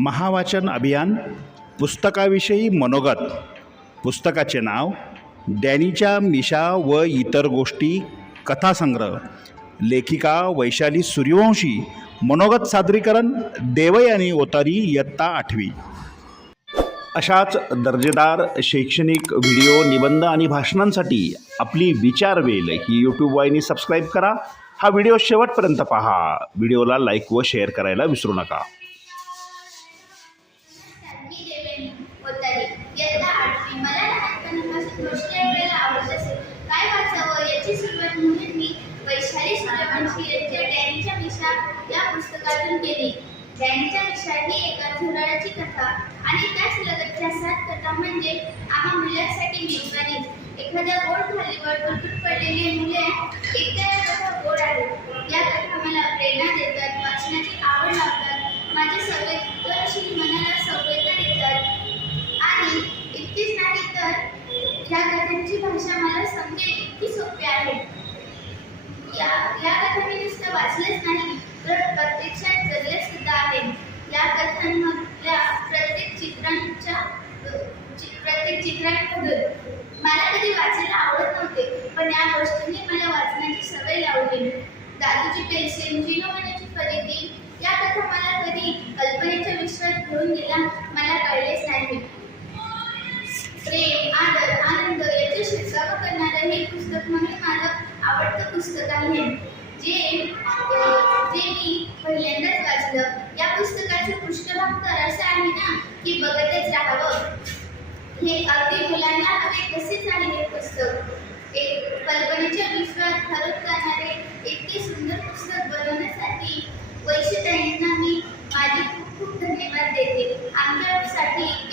महावाचन अभियान पुस्तकाविषयी मनोगत पुस्तकाचे नाव डॅनीच्या मिशा व इतर गोष्टी कथासंग्रह लेखिका वैशाली सूर्यवंशी मनोगत सादरीकरण देवयानी ओतारी इयत्ता आठवी. अशाच दर्जेदार शैक्षणिक व्हिडिओ निबंध आणि भाषणांसाठी आपली विचारवेल ही यूट्यूब वाहिनी सबस्क्राईब करा. हा व्हिडिओ शेवटपर्यंत पहा. व्हिडिओला लाईक व शेअर करायला विसरू नका. आवडत काय वाचावं याची सुरुवात म्हणून मी वैशाली सूर्यवंशी यांच्या डॅनीच्या मिशा या पुस्तकातून केली. डॅनीच्या मिशा ही एका झुरळाची कथा आणि त्याच लगतच्या सात कथा म्हणजे आम्हा मुलांसाठी मेजवानीच एखाद्या गोड खालीवर तुटून पडलेली मुले इतक्या या कथा गोड आहे या त्यांची भाषा मला समजेल इतकी सोपी आहे. या या कथा मी नुसतं वाचलेच नाही तर प्रत्यक्षात जगल्या सुद्धा आहे. या कथांमधल्या प्रत्येक चित्रांच्या प्रत्येक चित्रांमधून मला कधी वाचायला आवडत नव्हते पण या गोष्टींनी मला वाचण्याची सवय लावली. दादूची पेन्सिल जिनोमनाची खरेदी या कथा मला कधी कल्पनेच्या विश्वात घेऊन गेला पुस्तक म्हणजे माझं आवडतं पुस्तक आहे. जे जे मी पहिल्यांदाच वाचलं. या पुस्तकाचे पृष्ठभाग तर असं आहे ना की बघतच राहावं. हे अगदी मुलांना हवे तसेच आहे हे पुस्तक. एक कल्पनेच्या विश्वात हरत करणारे इतके सुंदर पुस्तक बनवण्यासाठी त्यांना मी माझे खूप खूप धन्यवाद देते. आमच्यासाठी